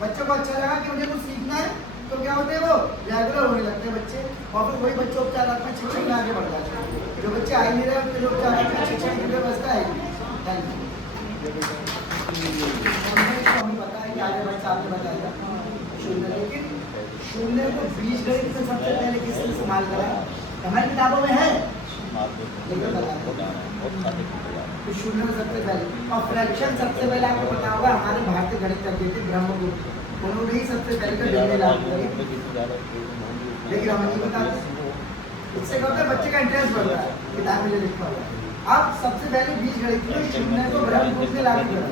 बच्चों को अच्छा लगा कि मुझे कुछ सीखना है, तो क्या होते हैं वो रेगुलर होने लगते हैं बच्चे, और फिर वही बच्चे उपचारात्मक शिक्षा में आगे बढ़ जाते हैं। जो बच्चे आ ही नहीं रहे उनके लिए उपचारात्मक शिक्षा की व्यवस्था है। हमें पता है कि आगे बच्चा आपने बताया शून्य, लेकिन शून्य को बीजगणित में सबसे पहले किसने इस्तेमाल करा? हमारी किताबों में है, लेकिन तो शून्य में सबसे पहले, और फ्रैक्शन सबसे पहले आपको पता होगा हमारे भारतीय गणित करते थे ब्रह्मगुप्त, उन्होंने ही सबसे पहले तो डिग्री लागू करी, लेकिन हम नहीं बताते। इससे क्या होता है, बच्चे का इंटरेस्ट बढ़ता है, किताब में लिखा हुआ है। अब सबसे पहले बीजगणित में शून्य को ब्रह्मगुप्त ने लागू करा।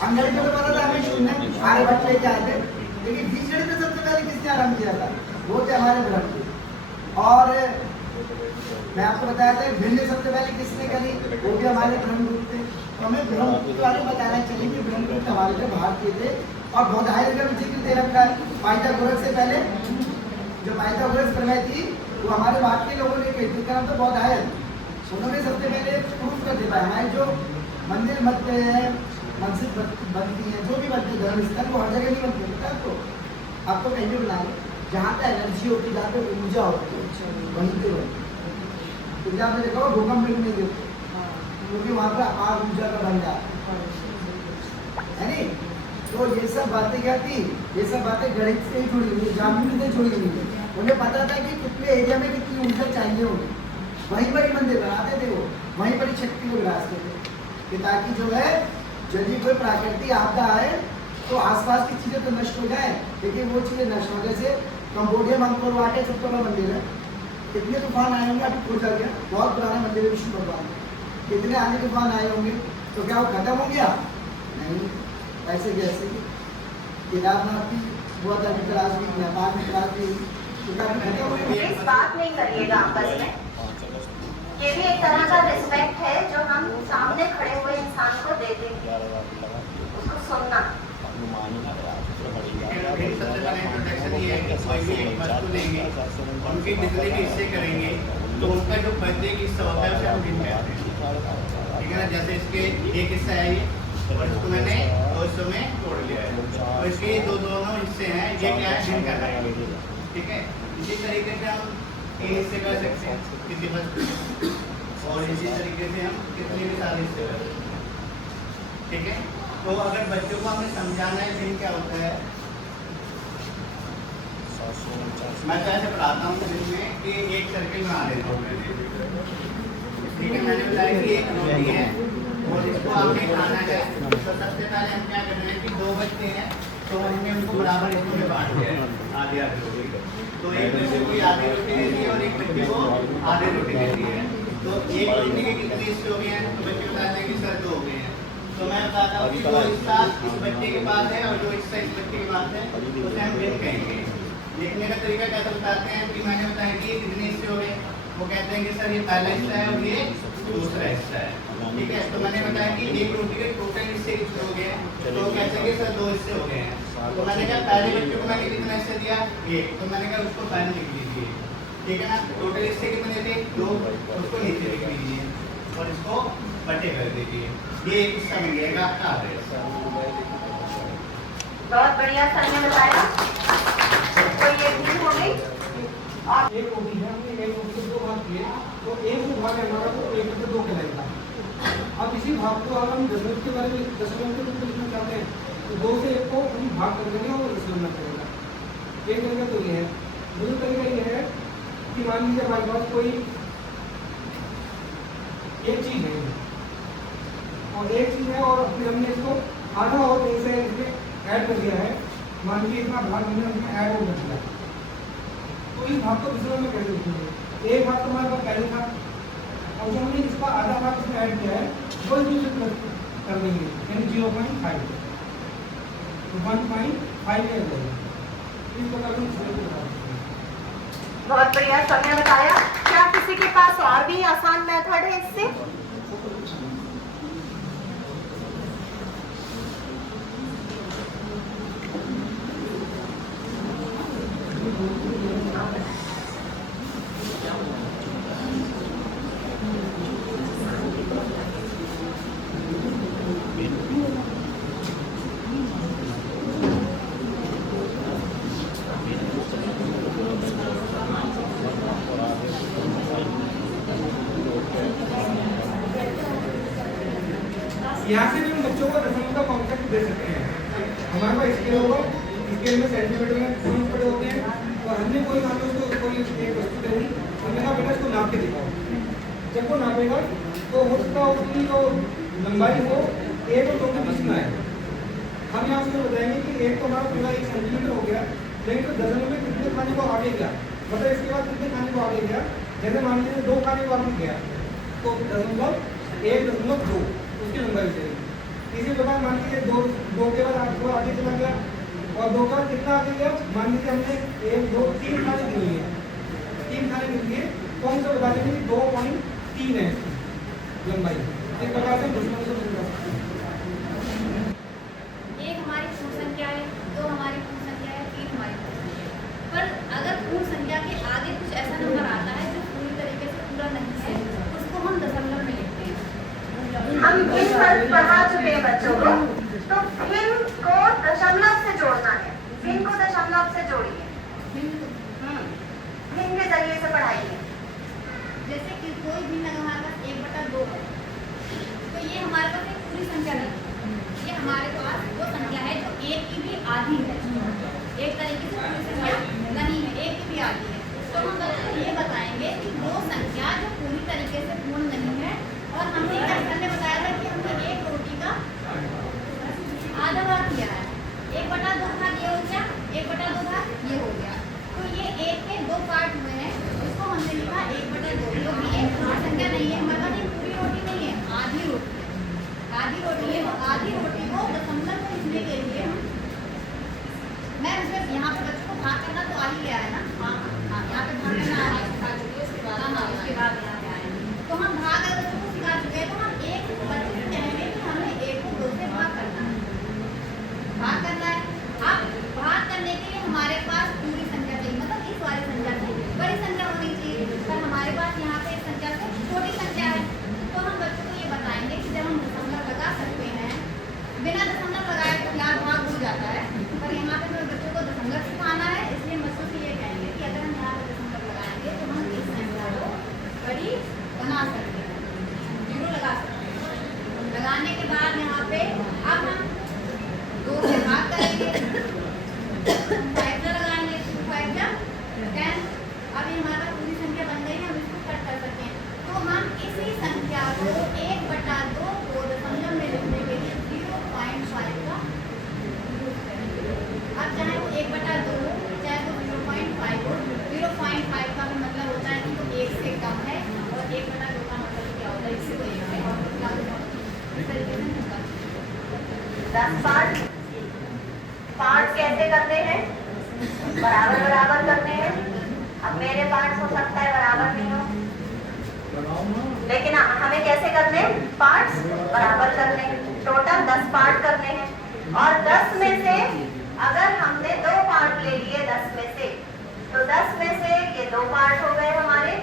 हम गणित में पता था हमें शून्य आर्यभट्ट लेके आए थे, लेकिन बीजगणित में सबसे पहले किसने आरंभ किया था? वो थे हमारे ब्रह्मगुप्त। और मैं आपको बताया था भिन्न सबसे पहले किसने करी? वो भी हमारे ब्रह्मगुप्त थे। तो हमें ब्रह्मगुप्त के बारे में बताना चाहिए कि ब्रह्मगुप्त हमारे लिए भारतीय थे, और बौधायन का भी जिक्र दे रखा है। पाइथागोरस से पहले जो पाइथागोरस प्रमेय थी वो हमारे भारत के लोगों ने कही थी, नाम तो बौधायन, उन्होंने सबसे पहले प्रूफ कर दिया। हमारे जो मंदिर बनते हैं, मस्जिद बनती है, जो भी बनते धर्म स्थल, वो हर जगह नहीं बनते हैं। आपको आपको कहीं भी बना लो, जहाँ पे एनर्जी होती है, जहाँ पे ऊर्जा होती है, वहीं पे बनती है। तो आपने देखा होगा भूकंप में नहीं देते, क्योंकि वहाँ पर आग ऊर्जा का बन जाता है नहीं। तो ये सब बातें क्या थी? ये सब बातें गणित से ही जुड़ी हुई, ज्यामिति से जुड़ी हुई है। उन्हें पता था कि कितने एरिया में कितनी ऊर्जा चाहिए होगी, वहीं पर ही मंदिर बनाते थे वो, वहीं पर ही शक्ति को विराजते थे, कि ताकि जो है यदि कोई प्राकृतिक आपदा आए तो आसपास की चीजें तो नष्ट हो जाए, लेकिन वो चीजें नष्ट हो। जैसे कंबोडिया में अंकोर वाट सबसे बड़ा मंदिर है, कितने तूफान आए होंगे, अभी खो जा गया, बहुत पुराना मंदिर है विष्णु भगवान, कितने आने तूफान आए होंगे, तो क्या वो खत्म हो गया? नहीं। ऐसे जैसे केदारनाथ की हुआ था, विकराल भी नेपाल में विकराल भी, इस बात नहीं करिएगा आपस में। ये भी एक तरह का रिस्पेक्ट है जो हम सामने खड़े हुए इंसान को देते हैं, उसको सुनना। सबसे पहले इंट्रोडक्शन ये है कि कोई भी एक वस्तु लेंगे, उनके जितने भी हिस्से करेंगे, तो उनका जो प्रत्येक हिस्सा होता है उसे हम भिन्न कहते हैं, ठीक है ना। जैसे इसके एक हिस्सा है ये, और इसको मैंने दो हिस्सों में तोड़ लिया है, तो इसके दोनों हिस्से हैं, ये क्या है, भिन्न कहलाएंगे, ठीक है। इसी तरीके से हम तीन हिस्से कर सकते हैं किसी वस्तु, और इसी तरीके से हम कितने भी सारे हिस्से कर सकते हैं, ठीक है। तो अगर बच्चों को हमें समझाना है भिन्न क्या होता है, मैं तो ऐसे पढ़ाता हूँ दिन में कि एक सर्किल बना देता हूँ, ठीक है। मैंने बताया कि एक रोटी है और इसको आपने खाना है, तो सबसे पहले हम क्या कर रहे हैं कि दो बच्चे हैं, तो हमने उनको बराबर हिस्सों में बांट दिया है, आधी आधी रोटी। तो एक बच्चे को आधी रोटी दे दी है और एक बच्चे को आधी रोटी दे दी है, तो एक रोटी के कितने हिस्से हो गए हैं? तो बच्चे बताते हैं कि सर 2 हो गए हैं। तो मैं बताता हूँ कि वो हिस्सा इस बच्चे के पास है और जो हिस्सा इस बच्चे के पास है उसे हम भिन्न कहेंगे। लिखने का तरीका कैसे बताते हैं कि मैंने बताया कि ये कितने हिस्से हो गए, वो कहते हैं कि सर ये पहला हिस्सा है और ये दूसरा हिस्सा है, ठीक है। तो मैंने बताया कि एक रोटी के टोटल हिस्से कितने हो गए हैं, तो वो कहते हैं कि सर 2 हिस्से हो गए हैं। तो मैंने कहा पहले बच्चे को मैंने कितना हिस्सा दिया? 1, तो मैंने कहा उसको पहले लिख लीजिए, ठीक है ना। टोटल हिस्से कितने थे? 2, उसको नीचे लिख लीजिए और इसको बटे कर दीजिए, ये एक हिस्सा मिल जाएगा आपका आधा हिस्सा। बहुत बढ़िया सर ने बताया। तो ये भी हो गई। और एक रोटी है, हमने एक रोटी को 2 भाग किए, तो एक में भाग है हमारा, तो 1 में 2 कहलाएगा। अब इसी भाग को अगर हम दशमलव के बारे में दशमलव के रूप में लिखना चाहते हैं, तो 2 से 1 को हम भाग कर देंगे और दशमलव में करेगा। एक तरीका तो ये है। दूसरा तरीका ये है कि मान लीजिए हमारे पास कोई एक चीज़ है और एक चीज़ है और फिर हमने इसको आधा और कहीं से इसमें ऐड कर दिया है, मान लीजिए इतना भाग हमने उसमें ऐड और कर दिया, तो इस भाग को दूसरे में कैसे लिखेंगे? एक भाग तो हमारे पास पहले था और जो हमने इसका आधा भाग इसमें ऐड किया है वो दूसरे कर देंगे, यानी 0.5, तो 1.5 ले जाएगा। इस प्रकार से बहुत बढ़िया सर ने बताया। क्या किसी के पास और भी आसान मेथड है इससे? यहाँ से भी हम बच्चों को दशमलव का कॉन्सेप्ट दे सकते हैं। हमारे पास स्केल होगा, स्केल में सेंटीमीटर में पॉइंट पड़े होते हैं, और हमने कोई मान लो उसको कोई एक वस्तु दे दी, हमने कहा बेटा इसको नाप के दिखाओ। जब वो नापेगा तो हो सकता है उसकी जो लंबाई हो 1 और 2 के बीच में आए। हम यहाँ उसको बताएंगे कि एक तो हमारा पूरा 1 सेंटीमीटर हो गया, लेकिन तो दशमलव में कितने खाने को आगे गया, मतलब इसके बाद कितने खाने को आगे गया। जैसे मान लीजिए 2 खाने को आगे गया तो 1.2 उसकी लंबाई चाहिए। इसी प्रकार मान लीजिए 2 के बाद आपको आगे चला गया, और 2 का कितना आगे गया, मान लीजिए हमने 1 2 3 खाने गिन लिए, 3 खाने गिन लिए, तो हम सब बता देंगे कि 2.3 है लंबाई। इस प्रकार से दशमलव से मिल सकते हैं। एक हमारी पूर्ण संख्या है, 2 हमारी पूर्ण संख्या है, 3 हमारी पूर्ण संख्या है। पर अगर पूर्ण संख्या के आगे कुछ ऐसा नंबर आता है जो पूरी तरीके से पूरा नहीं है, उसको हम दशमलव में लिखते हैं। हम भिन्न पर पढ़ा चुके हैं बच्चों को, तो भिन्न को दशमलव से जोड़ना है। भिन्न को दशमलव से जोड़िए, भिन्न के जरिए से पढ़ाइए। जैसे कि कोई भी नंबर हमारे पास 1/2 है, तो ये हमारे पास एक पूरी संख्या नहीं है, ये हमारे पास वो संख्या है जो 1 की भी आधी है। एक तरीके से पूरी संख्या नहीं है, 1 की भी आधी है। तो हम बच्चों को ये बताएंगे कि वो संख्या जो पूरी तरीके से पूर्ण नहीं है, और हमने सर ने बताया था कि हमने 1 रोटी का आधा भाग किया है, 1/2 भाग ये हो गया, 1/2 भाग ये हो गया। तो ये 1 के 2 पार्ट हुए हैं, इसको हमने लिखा 1/2, जो कि एक पूरी संख्या नहीं है, मतलब एक पूरी रोटी नहीं है, आधी रोटी है। आधी रोटी है, और आधी रोटी को दशमलव में लिखने के लिए मैं उसमें यहाँ पे बच्चों को भाग करना तो आ ही गया है ना। हाँ, यहाँ पे भाग करना आ सिखा चुके हैं, उसके बाद यहाँ पे आए। तो हम भाग अगर बच्चों को सिखा चुके हैं, तो हम एक बच्चे से कहेंगे कि हमें 1 को 2 से भाग करना है, भाग करना है। अब भाग करने के लिए हमारे पास पूरी संख्या चाहिए, मतलब इस वाली संख्या से बड़ी संख्या होनी चाहिए, पर हमारे पास यहाँ पे इस संख्या से छोटी संख्या है। तो हम बच्चों को ये बताएंगे कि जब हम दशमलव लगा सकते हैं, बिना दशमलव लगाए तो यार भाग हो जाता है, पर यहाँ पे हमें बच्चों को दशमलव सिखाना है, इसलिए बच्चों से ये कहेंगे कि अगर हम यहाँ पे दशमलव लगाएंगे तो हम इस संख्या को बड़ी बना सकते हैं, 0 लगा सकते हैं। लगाने के बाद यहाँ पे अब हम 2 से भाग करेंगे, 5 लगाएंगे, 2 5 10। अब ये हमारा पूरी संख्या बन गई है, हम इसको कट कर सकते हैं। तो हम इसी संख्या को 1/2 को दशमलव में लिखने के लिए 0.5 का यूज करेंगे। अब चाहे वो 1/2 हो, चाहे वो 0.5 हो, 0.5 का भी मतलब होता है कि वो 1 से कम है, और 1/2 का मतलब क्या होता है, इससे तो 1 से कम है। इस तरीके से होगा। 10 पार्ट कैसे करते हैं? बराबर बराबर करते हैं। अब मेरे पार्ट हो सकता है बराबर नहीं हो, लेकिन हमें कैसे करने हैं? पार्ट्स बराबर करने हैं। टोटल 10 पार्ट करने हैं, और 10 में से अगर हमने 2 पार्ट ले लिए 10 में से, तो 10 में से ये 2 पार्ट हो गए हमारे,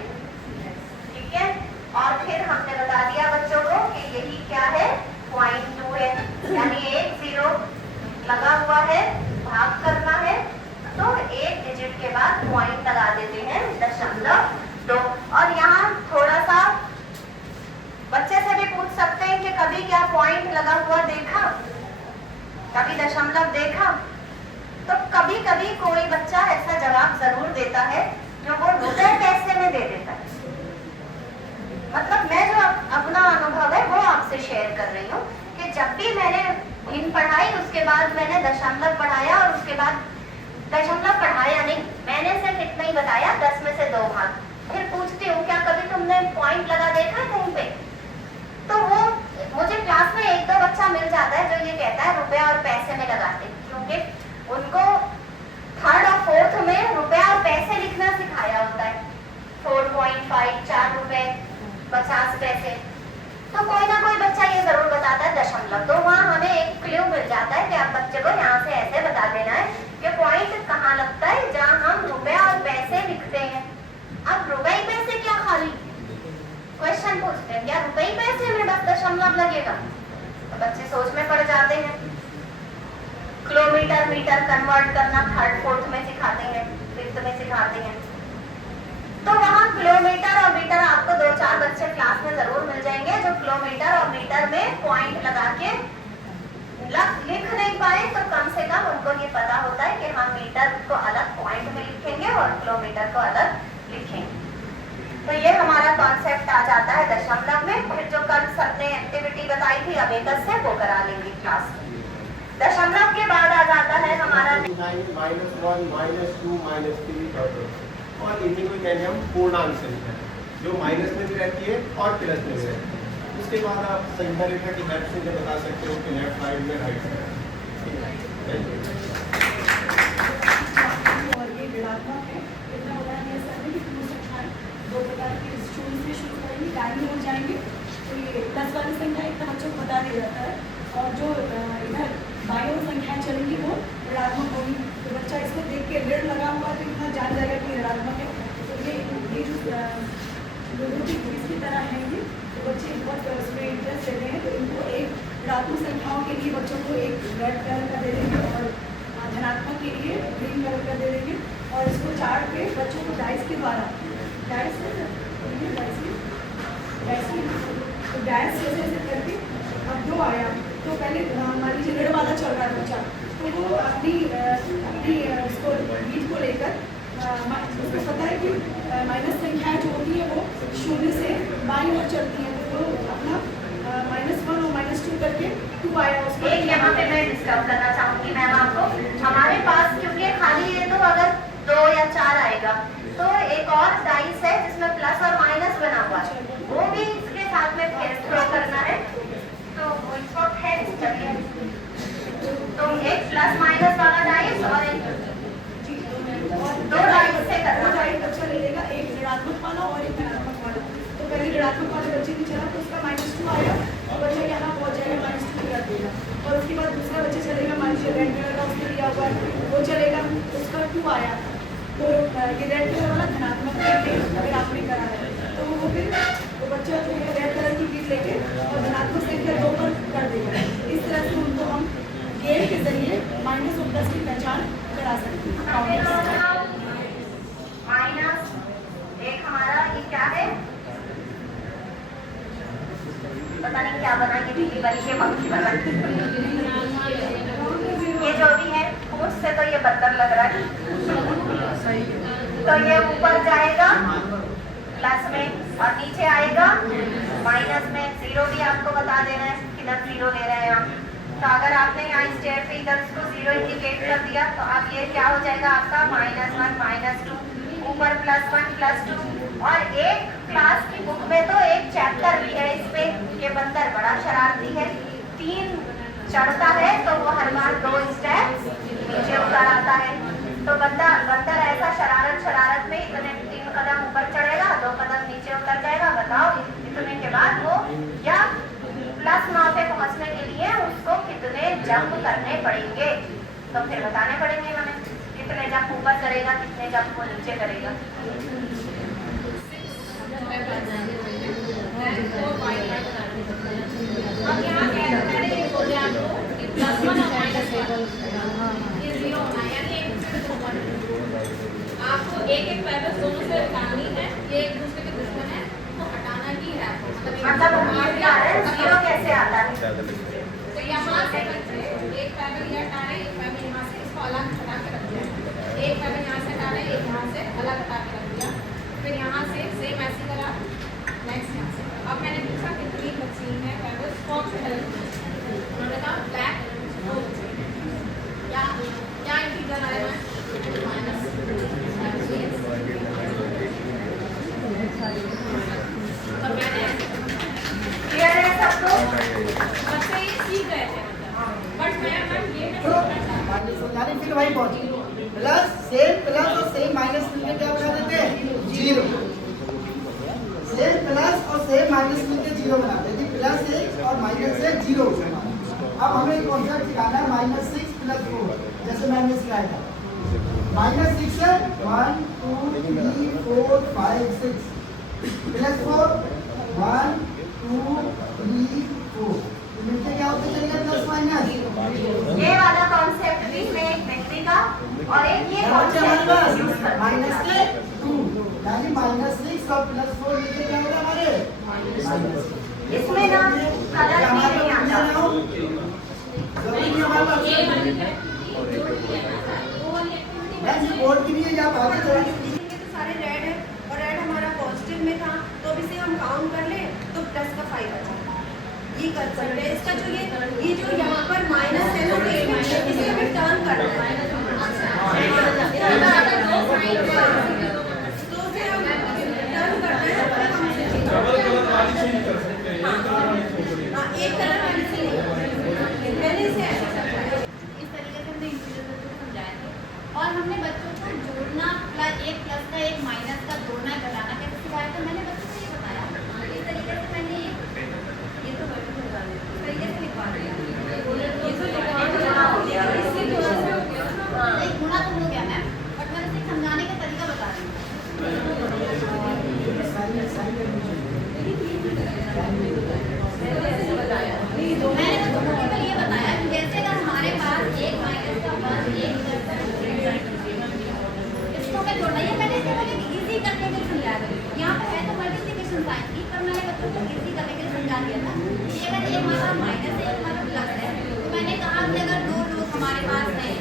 ठीक है। और फिर हमने बता दिया बच्चों को कि यही क्या है, 0.2 है, यानी 1 0 लगा हुआ है, भाग करना है, तो 1 डिजिट के बाद पॉइंट लगा देते हैं, 0.2। और यहाँ थोड़ा सा बच्चे से भी पूछ सकते हैं कि कभी क्या पॉइंट लगा हुआ देखा, कभी दशमलव देखा? तो कभी कभी कोई बच्चा ऐसा जवाब जरूर देता है जो वो रुपए पैसे में दे देता है। मतलब मैं जो अपना अनुभव है वो आपसे शेयर कर रही हूँ कि जब भी मैंने भिन्न पढ़ाई, उसके बाद मैंने दशमलव पढ़ाया, और उसके बाद दशमलव पढ़ाया नहीं, मैंने सिर्फ इतना ही बताया 10 में से 2 भाग। फिर पूछती हूँ क्या कभी तुमने पॉइंट लगा देखा कहीं पे? तो वो मुझे क्लास में 1-2 बच्चा मिल जाता है जो ये कहता है रुपया और पैसे में लगाते, क्योंकि उनको 3rd और 4th में रुपया और पैसे लिखना सिखाया होता है। 4.5 4 रुपए 50 पैसे। तो कोई ना कोई बच्चा ये जरूर बताता है दशमलव, तो वहाँ हमें एक क्लू मिल जाता है कि आप बच्चे को यहाँ से ऐसे बता देना है कि पॉइंट कहाँ लगता है जहाँ हम रुपया और पैसे लिखते हैं। अब रुपए पैसे क्या खाली क्वेश्चन पूछते हैं, क्या रुपए पैसे में बस दशमलव लगेगा? तो बच्चे सोच में पड़ जाते हैं। किलोमीटर मीटर कन्वर्ट करना 3rd 4th में सिखाते हैं, 5th में सिखाते हैं। तो वहाँ किलोमीटर और मीटर आपको 2-4 बच्चे क्लास में जरूर मिल जाएंगे जो किलोमीटर और मीटर में पॉइंट लगा के लिख नहीं पाए, तो कम से कम उनको ये पता होता है कि हम मीटर को अलग पॉइंट में लिखेंगे और किलोमीटर को अलग लिखेंगे। तो ये हमारा कॉन्सेप्ट आ जाता है दशमलव में। फिर जो कल सबने एक्टिविटी बताई थी अबेकस से वो करा लेंगे क्लास में। दशमलव के बाद आ जाता है हमारा -1, -2, -3 और इन्हीं को कहते हैं हम पूर्णांक संख्या, जो माइनस में भी रहती है और प्लस में भी रहती है। उसके बाद आप संख्या रेखा की हेल्प से जब बता सकते हो कि लेफ्ट साइड में राइट साइड। और ये ऋणात्मक है, इतना बताया गया सर ने कि पूर्ण संख्याएं दो प्रकार की शून्य से शुरू करेंगे, दाईं हो जाएंगे। तो ये प्लस वाली संख्या इतना बच्चों को बता दिया जाता है, और जो इधर बाईं ओर संख्याएं चलेंगी वो ऋणात्मक होगी। तो बच्चा इसको देख के ऋण लगा हुआ है तो इतना जान जाएगा कि ऋणात्मक है। तो ये जो लोगों की क्विज की तरह है ये, तो बच्चे बहुत उसमें इंटरेस्ट लेते हैं। तो इनको एक ऋणात्मक संख्याओं के लिए बच्चों को एक रेड कलर का दे देंगे और धनात्मक के लिए ग्रीन कलर का दे देंगे। और इसको चार्ट पे बच्चों को डाइस के द्वारा डाइस तो डाइस जैसे करके अब दो आया तो पहले मान लीजिए ऋण वाला चल रहा है बच्चा, तो वो अपनी इसको बीज को लेकर उसको पता है कि माइनस संख्याएं जो होती है वो शून्य से बाईं ओर चलती है, तो वो अपना -1 और -2 करके 2 आया उसको। एक यहाँ पे मैं डिस्टर्ब करना चाहूंगी मैम आपको। हमारे पास क्योंकि खाली ये तो अगर 2 या 4 आएगा तो एक और डाइस है जिसमें प्लस और माइनस बना हुआ है, वो भी इसके साथ में फिर थ्रो करना है। तो वो इस वक्त है चलिए, तो एक प्लस माइनस वाला डाइस और एक दो डाइस से करना है। बच्चा ले लेगा, एक ऋणात्मक वाला और एक धनात्मक वाला। तो पहले ऋणात्मक वाले बच्चे की चला तो उसका -2 आया और बच्चा यहाँ पहुँच जाएगा, -2 कर देगा। और उसके बाद दूसरा बच्चा चलेगा, मान लीजिए रेड कलर का उसने लिया हुआ है, वो चलेगा, उसका 2 आया। तो ये रेड कलर वाला धनात्मक अगर आपने करा है तो वो फिर वो बच्चा जो है रेड कलर की चीज लेके और धनात्मक संख्या 2 पर कर देगा। इस तरह से उनको हम गेम के जरिए माइनस और प्लस की पहचान करा सकते हैं। माइनस एक हमारा ये क्या है, पता नहीं क्या बना, ये बिल्ली बनी के पंखी बना, ये जो भी है पूछ से तो ये बदतर लग रहा है। तो ये ऊपर जाएगा प्लस में और नीचे आएगा माइनस में। 0 भी आपको बता देना है किधर 0 ले रहे हैं आप। तो अगर आपने यहाँ स्टेयर पे इधर इसको 0 इंडिकेट कर दिया तो अब ये क्या हो जाएगा आपका -1 -2, ऊपर +1 +2। और एक क्लास की बुक में तो एक चैप्टर भी है इस पे, ये बंदर बड़ा शरारती है, 3 चढ़ता है तो वो हर बार 2 स्टेप नीचे उतर आता है। तो बंदर ऐसा शरारत में इतने 3 कदम ऊपर चढ़ेगा, 2 कदम नीचे उतर जाएगा। बताओ इतने के बाद वो या +9 पे पहुंचने के लिए उसको कितने जंप करने पड़ेंगे, तो फिर बताने पड़ेंगे हमें कितने जंप ऊपर करेगा, कितने जंप वो नीचे करेगा। अब यहाँ मैंने ये बोले आपको कि +1 और -1 ये 0 होना है, यानी एक दूसरे को आपको एक पैरल दोनों से हटानी है, ये एक दूसरे के दुश्मन है तो हटाना ही है आपको। मतलब 0 कैसे आता है? तो यहाँ से बच्चे एक पैरल ये हटा रहे हैं, एक पैरल यहाँ से, इसको अलग हटा के रख दिया, एक पैरल यहाँ से हटा रहे हैं, एक यहाँ से अलग हटा के रख दिया, फिर यहाँ से सेम ऐसे करा, नेक्स्ट यहाँ से। अब मैंने पूछा कितनी बची है पैरल, कौन से कलर की? उन्होंने कहा ब्लैक 2 क्या इंटीजर आया है क्लियर है सबको? बच्चे ये सीख गए थे, बट मैं ये यानी फिर वही पहुंचे प्लस और सेम माइनस मिलके क्या बना देते हैं 0। सेम प्लस और सेम माइनस मिलके 0 बना देते हैं, +1 और -1 0। अब हमें एक कॉन्सेप्ट सिखाना है -6 + 4, जैसे मैंने सिखाया था। -6 है 1 2 3 4 5 6 +4 1 2 3 4, मिलके क्या होता चलेगा प्लस माइनस। ये वाला कॉन्सेप्ट भी में एक व्यक्ति का और एक ये -2 यानी इसमें ना कलर भी नहीं आता। बोर्ड की नहीं है या आगे चला सारे रेड है और रेड हमारा पॉजिटिव में था, तो अब इसे हम काउंट कर ले तो प्लस का 5 बचा। ये कर सकते हैं। इसका जो ये जो यहाँ पर माइनस है ना, इसे हमें टर्न करना है। तो उसे हम टर्न करना है, फिर हम इसे change करते हैं। हाँ, एक कलर वाली से मैंने इसे ऐसा समझा है। इस तरीके से हमने इंटीजर को समझाया था और हमने बच्चों को जोड़ना, एक प्लस का एक माइनस का जोड़ना घटाना कैसे सिखाया था। मैंने बच्चों को ये बताया इस तरीके से। मैंने ये तो बच्चों को इस तरीके से लिखवा दिया। इससे थोड़ा सा नहीं, गुणा तो हो गया मैम, बट मैं इसे समझाने का तरीका बता रही हूँ। मैंने बच्चों को केवल ये बताया कि जैसे अगर हमारे पास एक माइनस का प्लस एक इसको मैं जोड़ना, ये मैंने इसे पहले इजी करने के लिए समझाया था। यहाँ पे है तो मल्टीप्लिकेशन साइन की, पर मैंने बच्चों को इजी करने के लिए समझा दिया था कि अगर एक हमारा माइनस है एक हमारा प्लस है, तो मैंने कहा कि अगर दो लोग हमारे पास हैं,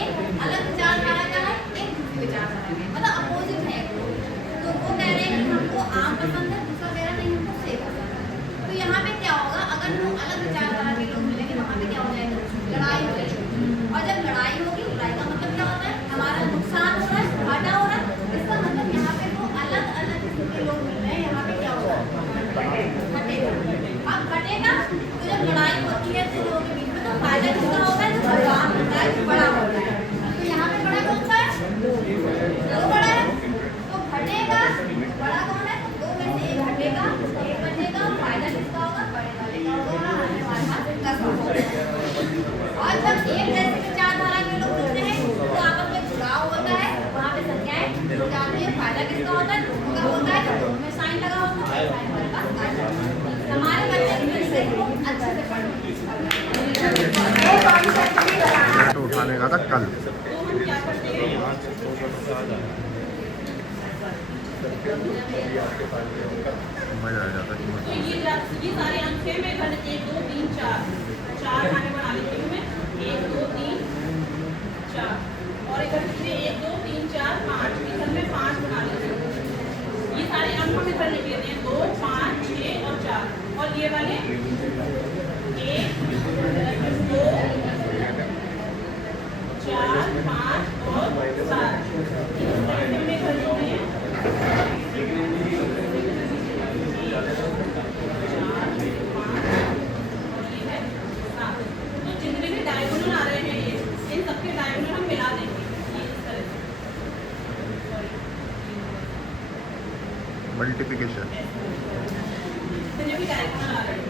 एक अलग विचारधारा का है, एक दूसरी विचारधारा का है, मतलब अपोजिट है, तो वो कह रहे हैं कि हमको आम पसंद है, दूसरा कह रहा नहीं हमको सेब पसंद है। तो यहाँ पे क्या होगा, अगर हम अलग विचारधारा के लोग मिलेंगे वहाँ पे क्या हो जाएगा, लड़ाई हो जाएगी। और जब लड़ाई होगी, लड़ाई का मतलब क्या होता है, हमारा नुकसान हो रहा है, घाटा हो रहा है। इसका मतलब यहाँ पे वो अलग अलग किस्म के लोग मिल रहे हैं, यहाँ पे क्या होगा, घटेगा। अब घटेगा तो जब लड़ाई होती है तो लोगों के बीच में, तो फायदा किसका होता है, जो भगवान होता है, जो बड़ा होता है। तो यहाँ पे बड़ा कौन सा है, दो बड़ा है, तो घटेगा, बड़ा कौन है, दो में से एक घटेगा, एक बचेगा, फायदा किसका होगा, बड़े वाले का होगा, हमारे पास प्लस होगा। और जब एक जैसे विचारधारा के लोग मिलते हैं तो आपस में जुड़ाव होता है, वहाँ पे संख्याएं जुड़ जाती है। फायदा किसका होता है, दोनों का होता है, तो दोनों में साइन लगा होता है, साइन हमारे पास आ जाता है। हमारे बच्चे फिर से अच्छे से पढ़ो। ये कॉन्सेप्ट भी बताना। तो उठाने का था कल। मजा आ जाता है। तो ये सारे अंक हैं। मैं घर 1 2 3 4 खाने बना लेती हूँ मैं। 1 2 3 4 और इधर कितने 1 2 3 4 5 इधर में 5 बना लेती हूँ। ये सारे अंक हम इधर लिख लेते हैं 2 5 6 और 4 और ये वाले 1 2 4 5 और 7 में घर लिखते हैं। तो जितने भी डायगोनल आ रहे हैं ये इन सबके डायगोनल हम मिला देंगे ये इस तरह से मल्टीप्लिकेशन। जितने भी डायगोनल आ रहे हैं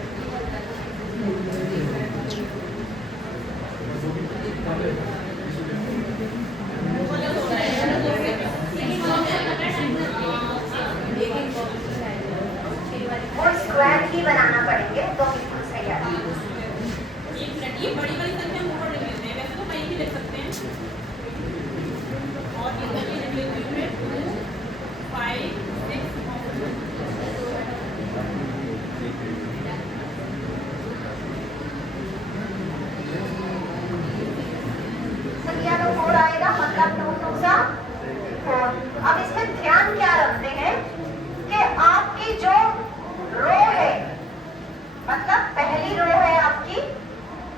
वो स्क्वायर ही बनाना पड़ेंगे तो बिल्कुल सही आ रहा है। एक मिनट ये बड़ी बड़ी संख्या हम ऊपर लिख लेते हैं। वैसे तो कहीं भी लिख सकते हैं और इधर भी लिख लेती हूँ मैं 2 5 6 संख्या तो 4 आएगा मतलब 2 2 सा 4। अब इसमें ध्यान क्या रखते हैं कि आपकी जो रो है मतलब पहली रो है आपकी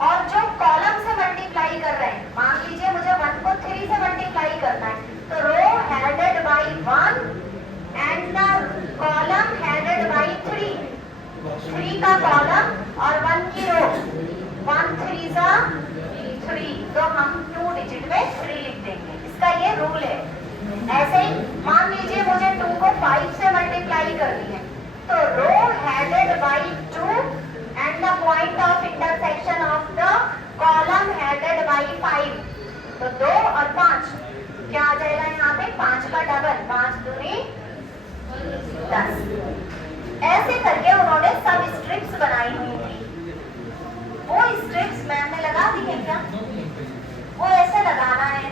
और जो कॉलम से मल्टीप्लाई कर रहे हैं, मान लीजिए मुझे 1 को 3 से मल्टीप्लाई करना है तो row headed by 1 and the column headed by 3 का कॉलम और 1 की रो 1 3 सा 3 तो हम 2 डिजिट में 3 लिख देंगे। इसका ये रूल है। ऐसे ही मान लीजिए मुझे 2 को 5 से मल्टीप्लाई करनी है तो row headed by 2 and the point of intersection of the column headed by 5 तो 2 और 5 क्या आ जाएगा यहाँ पे 5 का डबल 5 दूनी 10। ऐसे करके उन्होंने सब स्ट्रिप्स बनाई हुई थी। वो स्ट्रिप्स मैम ने लगा दी है क्या, वो ऐसे लगाना है।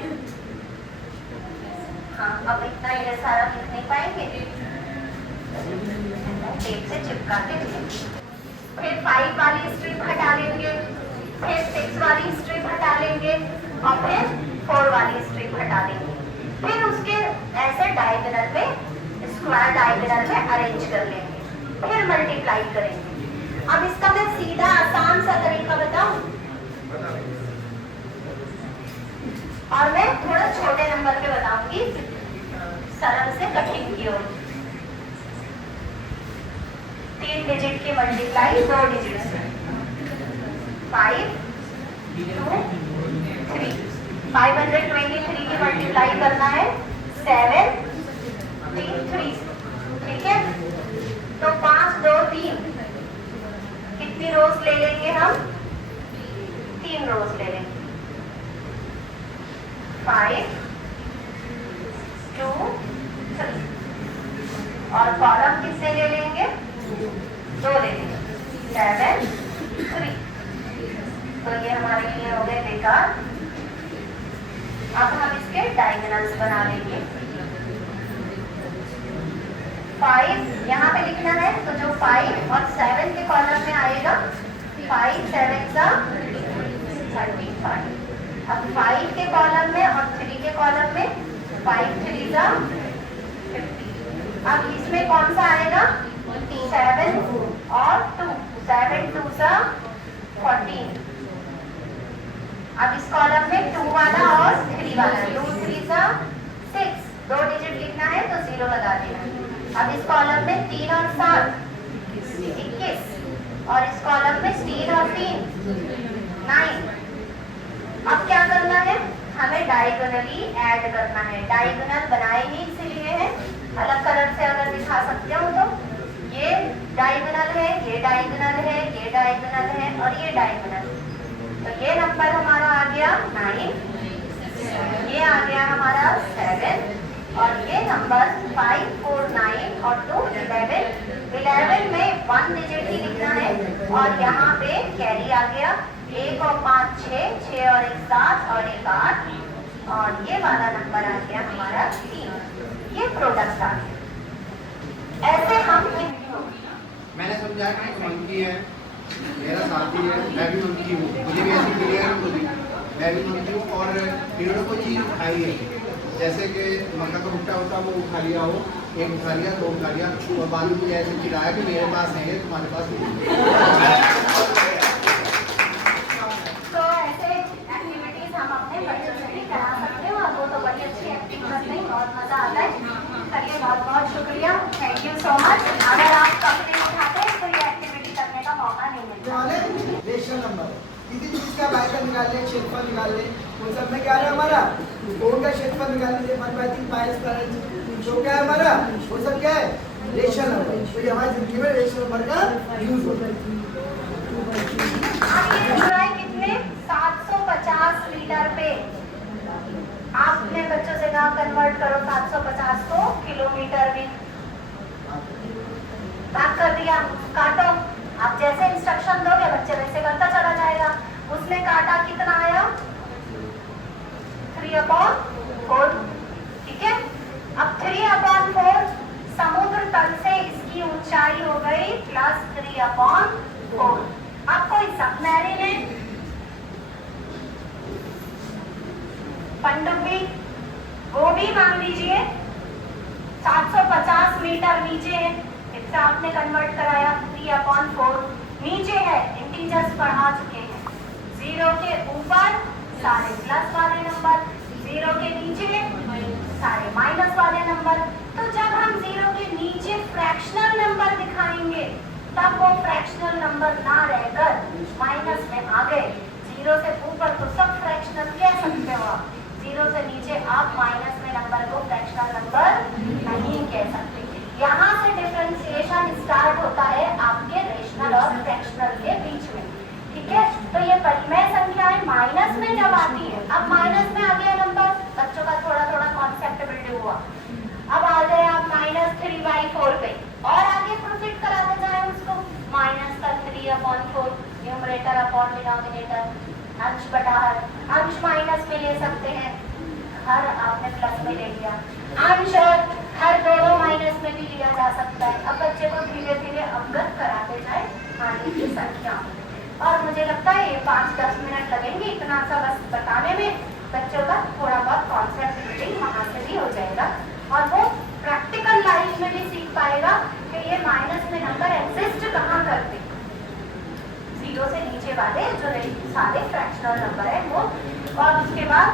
हाँ अब इतना ये सारा लिख नहीं पाएंगे, टेप से चिपका कर देंगे। फिर 5 वाली स्ट्रिप हटा लेंगे, फिर 6 वाली स्ट्रिप हटा लेंगे और फिर 4 वाली स्ट्रिप हटा देंगे। फिर उसके ऐसे डायगोनल पे, स्क्वायर डायगोनल में अरेंज कर लेंगे, फिर मल्टीप्लाई करेंगे। अब इसका मैं सीधा आसान सा तरीका बताऊं और मैं थोड़ा छोटे नंबर पे बताऊंगी, सरल से कठिन की ओर। 3 डिजिट की मल्टीप्लाई 2 डिजिट से, 5 2 3, 523 की मल्टीप्लाई करना है 7 3 3, ठीक है। तो 5 2 3, कितनी रोज ले लेंगे हम? 3 रोज ले लेंगे। 5 2 3 और कॉलम कितने ले लेंगे? 2 ले लेंगे, 7 3। तो ये हमारे लिए हो गए बेकार। अब हम इसके डायगोनल्स बना लेंगे। 5 यहाँ पे लिखना है, तो जो 5 और 7 के कॉलम में आएगा, 5 7 का 35। अब 5 के कॉलम में और 3 के कॉलम में 5 3 का 50। अब इसमें कौन सा आएगा? 7 और 2, 7 2 का 14। अब इस कॉलम में 2 वाला और 3 वाला, 2 3 का 6, 2 डिजिट लिखना है तो 0 लगा देना। अब इस कॉलम में 3 और 7 21 और इस कॉलम में 3 और 3 9। अब क्या करना है? हमें डायगोनली ऐड करना है। डायगोनल बनाए ही इसीलिए है, अलग कलर से अगर दिखा सकते हो तो ये डायगोनल है, ये डायगोनल है, ये डायगोनल है और ये डायगोनल। तो ये नंबर हमारा आ गया 9, ये आ गया हमारा 7 और ये नंबर 5 4 9 और 2 11। 11 में 1 डिजिट ही लिखना है और यहाँ पे कैरी आ गया, 1 और 5 6, 6 और 1 7 और 1 8 और ये वाला नंबर आ गया हमारा 3। ये प्रोडक्ट आ गया। ऐसे हम मैंने समझा कि मंकी है, मेरा साथी है, मैं भी मंकी हूँ, मुझे भी ऐसी क्लियर होगी, मैं भी मंकी हूँ और पेड़ों को चीज़ उठाई है, जैसे कि मक्का का भुट्टा होता है वो उठा लिया हो, 1 उठा लिया 2 उठा लिया और बालू मुझे ऐसे चिल्लाया कि मेरे पास है तुम्हारे पास नहीं। तो ऐसे एक्टिविटीज हम अपने बच्चों से भी करा सकते हो और वो तो बड़ी अच्छी एक्टिंग करते हैं, बहुत मजा आता है। चलिए बहुत बहुत शुक्रिया, थैंक यू सो मच। अगर आप कभी नहीं उठाते तो ये एक्टिविटी करने का मौका नहीं मिलता। रेशनल नंबर किसी चीज का बाइकर निकाल ले, क्षेत्रफल निकाल ले, वो सब में क्या है हमारा? कोण का क्षेत्रफल निकाल लीजिए, 1/3 पाई स्क्वायर, जो क्या है हमारा? वो सब क्या है? Rational number. तो ये हमारी जिंदगी में रेशनल नंबर का यूज होता है। अब ये जुड़ा है कितने? 750 लीटर पे। आप अपने बच्चों से कहा कन्वर्ट करो 750 को किलोमीटर में। बात कर दिया, काटो। आप जैसे इंस्ट्रक्शन दोगे बच्चे वैसे करता चला जाएगा। उसने काटा, कितना आया? 3/4, ठीक है। अब 3/4 समुद्र तल से इसकी ऊंचाई हो गई +3/4। अब कोई सबमरीन है, पनडुब्बी, वो भी मान लीजिए 750 मीटर नीचे है, इससे आपने कन्वर्ट कराया 3/4 नीचे है। इंटीजर्स पढ़ा चुके हैं, 0 के ऊपर सारे प्लस वाले नंबर, 0 के नीचे सारे माइनस वाले नंबर। तो जब हम 0 के नीचे फ्रैक्शनल नंबर दिखाएंगे तब वो फ्रैक्शनल नंबर ना रहकर माइनस में आ गए। 0 से ऊपर तो सब फ्रैक्शनल कह सकते हो आप, 0 से नीचे आप माइनस में नंबर को फ्रैक्शनल नंबर नहीं कह सकते। यहाँ से डिफरेंशिएशन स्टार्ट होता है आपके रेशनल और फ्रैक्शनल के बीच में, ठीक है। तो ये परिमेय संख्याएं माइनस में जब आती है, अब माइनस में आ गया नंबर, बच्चों का थोड़ा थोड़ा कॉन्सेप्ट बिल्ड हुआ। अब आ गए आप -3/4 पे और आगे प्रोसीड कराते जाए उसको, माइनस का 3/4 न्यूमरेटर अपॉन डिनोमिनेटर, अंश बटा हर। अंश माइनस में ले सकते हैं, हर आपने प्लस में ले लिया। अंश और हर दोनों माइनस में भी लिया जा सकता है। अब बच्चे को धीरे धीरे अवगत आने की संख्या। और मुझे लगता है ये 5-10 मिनट लगेंगे इतना सा बस बताने में, बच्चों का थोड़ा बहुत कॉन्सेप्ट बिल्डिंग वहाँ से भी हो जाएगा और वो प्रैक्टिकल लाइफ में भी सीख पाएगा कि ये माइनस में नंबर एग्जिस्ट कहाँ करते, जीरो से नीचे वाले जो सारे फ्रैक्शनल नंबर है वो। और उसके बाद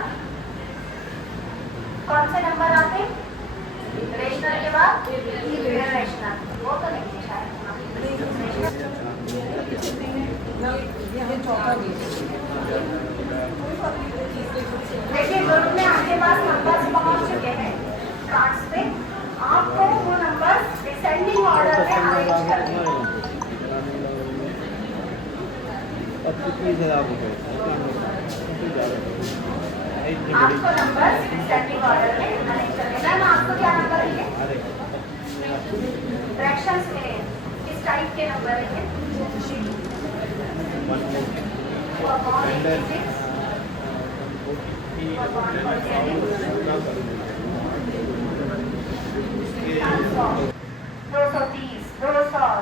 कौन से नंबर आते, रेशनल के बाद इरेशनल, वो तो नहीं है शायद। देखिए ग्रुप में आपके पास नंबर्स पहुंच चुके हैं कार्ड्स पे, आपको वो नंबर्स डिसेंडिंग ऑर्डर में अरेंज करने हैं। आपको नंबर्स डिसेंडिंग ऑर्डर में अरेंज करने हैं। मैम आपको क्या नंबर है, फ्रैक्शंस में किस टाइप के नंबर है? दो सौ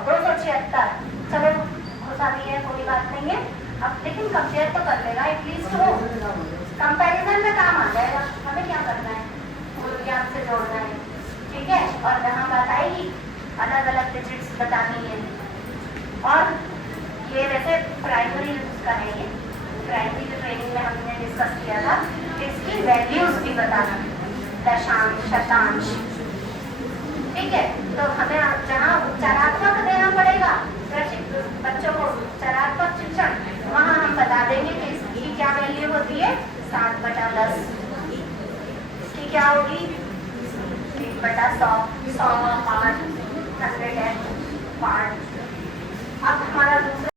276, चलो घुसा दिए कोई बात नहीं है अब, लेकिन कंपेयर तो कर लेगा एटलीस्ट, वो कंपैरिजन में काम आ जाएगा। हमें क्या करना है, ज्ञान से जोड़ना है, ठीक है। और जहाँ बात आएगी अलग अलग डिजिट्स बतानी है। और ये वैसे प्राइमरी उसका है, ये प्राइमरी जो ट्रेनिंग में हमने डिस्कस किया था, इसकी वैल्यूज भी बताना, दशांश, शतांश, ठीक है। तो हमें जहाँ चरात्मक देना पड़ेगा बच्चों को, चरात्मक शिक्षण, वहाँ हम बता देंगे कि इसकी क्या वैल्यू होती है, 7/10, इसकी क्या होगी 1/100, 100 पार्ट, 100 पार्ट। अब हमारा दूसरा